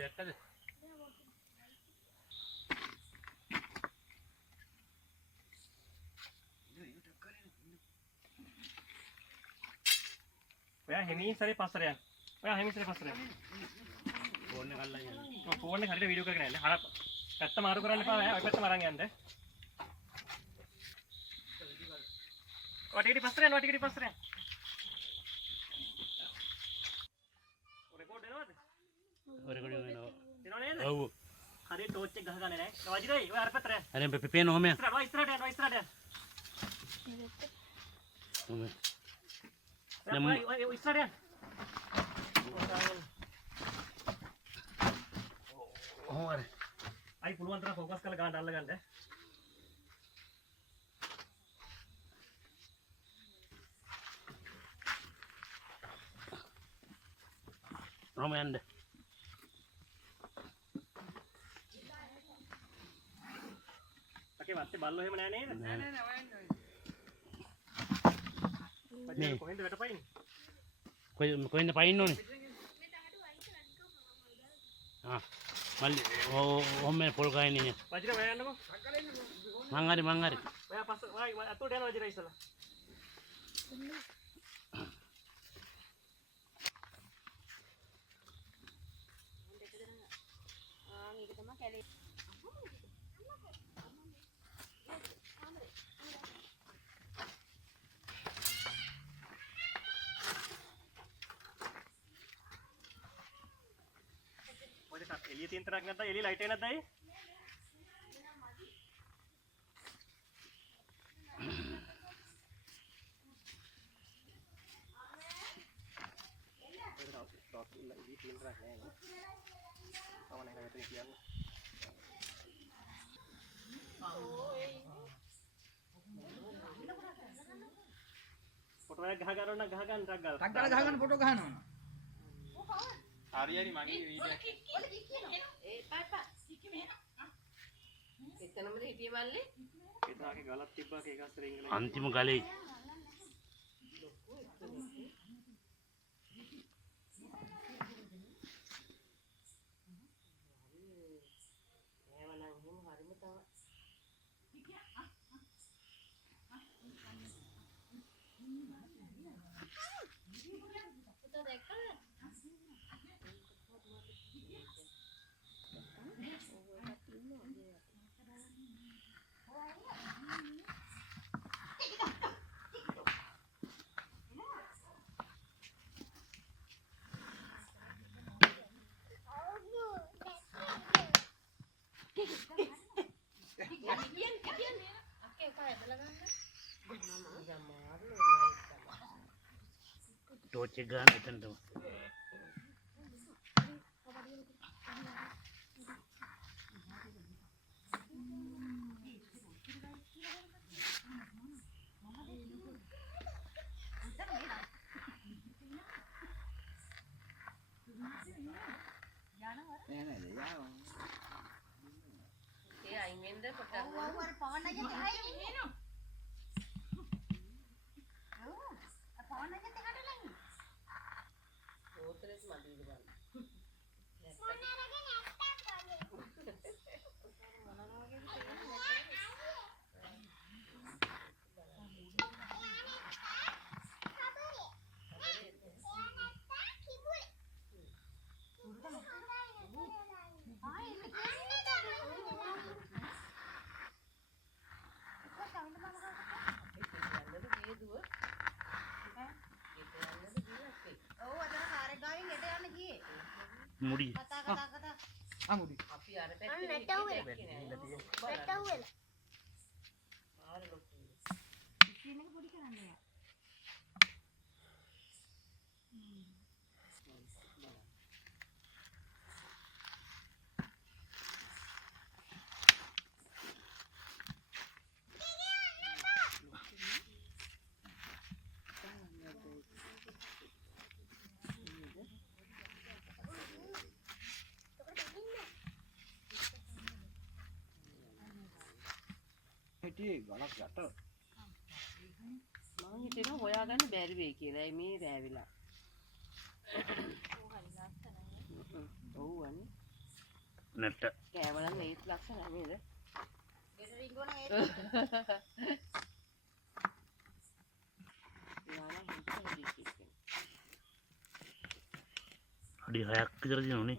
දැක්කද? ඔයා හිමින් සරේ පස්සට යන්න. ඔයා හිමින් සරේ පස්සට යන්න. ෆෝන් එක අල්ලන් යන්න. ඔව් ෆෝන් එක හරියට වීඩියෝ කරගෙන යන්න. හර පැත්ත මාරු කරන්න එපා. ඔය පැත්තම අරන් යන්න. ඔය ටික පස්සට යන්න. ඔය ටික පස්සට යන්න. රෙකෝඩ් එනවද? රෙකෝඩ් වෙනවා. එනව නේද? ඔව්. හරියට ටෝච් එක ගහගන්න නෑ. වජිරයි ඔය අර පැත්තට යන්න. අනේ පේන ඔහම යන්න. ඉස්සරහට යන්න. ඉස්සරහට යන්න. ඔහම. ඔය ඉස්සරහට යන්න. ඔහම අර. අයි පුළුවන් තරම් ફોකස් කරලා ගන්න අල්ල ගන්න. ඔහම යන්න. අකේ වත්තේ බල්ලෝ එහෙම නෑ නේද? නෑ නෑ නේ. කොහෙන්ද වැටපයින්? කොහෙන්ද පයින්න ඕනේ? ආ මල්ලි ඔහම පොල් ගහන්නේ නේ. වජිර ඔයා යන්නකෝ. මං හරි. ඔයා පස්ස ඔයා අතෝට යනවා වජිර ඉස්සලා. එළිය තියෙන තරක් නැත්නම් එළිය ලයිට් එක නැද්ද අය? එළිය තියෙන තරක් නෑ නේ. තවන එක විතර කියන්නේ. ෆොටෝ එක ගහ ගන්න නම් ගහ ගන්න ටක් ගාලා. ටක් ගාලා ගහගන්න ෆොටෝ ගහනවා. හරි මගේ වීඩියෝ එක. එතනමද හිටියේ මල්ලේ? ඒතාගේ ගලක් තිබ්බා ඒක අස්තර ඉංග්‍රීසි. අන්තිම ගලේ ටෝච් එක ගන්න එතනට. ඒ අයින් වෙන්න පොඩ්ඩක්. ඕතරෙත් මදීද බලන්න. මුඩි අමුඩි අපි අර පැත්තේ දැක්කේ නෑ. ආර ලොකු. හිටියේ ගලක් යට. මං හිතෙනවා හොයාගන්න බැරි වෙයි කියලා. මේ රෑවිලා. ඔව් අනේ. නැට කෑවනම් ඒත් ලක්ෂණ නේද? යානම් හිතන දෙයක්. අඩි 6ක් විතර දිනුනේ